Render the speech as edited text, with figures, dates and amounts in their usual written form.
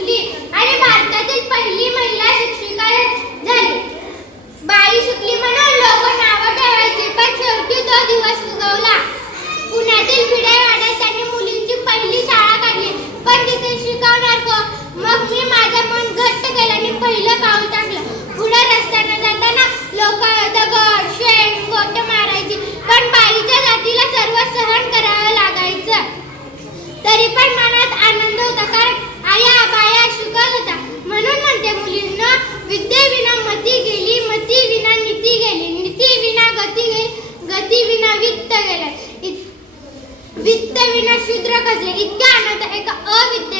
शिकली आणि भारतातील पहिली महिला शिक्षिका झाली. बाई शिकली म्हणून लोक नावं ठेवायची, पण शेवटी तो दिवस उगवला. पुण्यातील भिडेवाड्यात त्यांनी मुलींची पहिली शाळा काढली, पण तिथे शिकवणार कोण? मग मी माझं मन घट्ट केलं आणि पहिलं पाऊल टाकलं. पुढे रस्त्याने जाताना लोक दगड, शेण, गोटे मारायची, पण बाईच्या जातीला सर्व सहन करावं लागायचं. तरी पण मनात आनंद होता, कारण आया बाया शिकत होता. म्हणून म्हणते मुलींना, विद्येविना मती गेली, मती विना नीती गेली, नीती विना गती गेली, गती विना वित्त गेले, वित्त विना शूद्र खचले. इतक्या आनंद एका अविद्य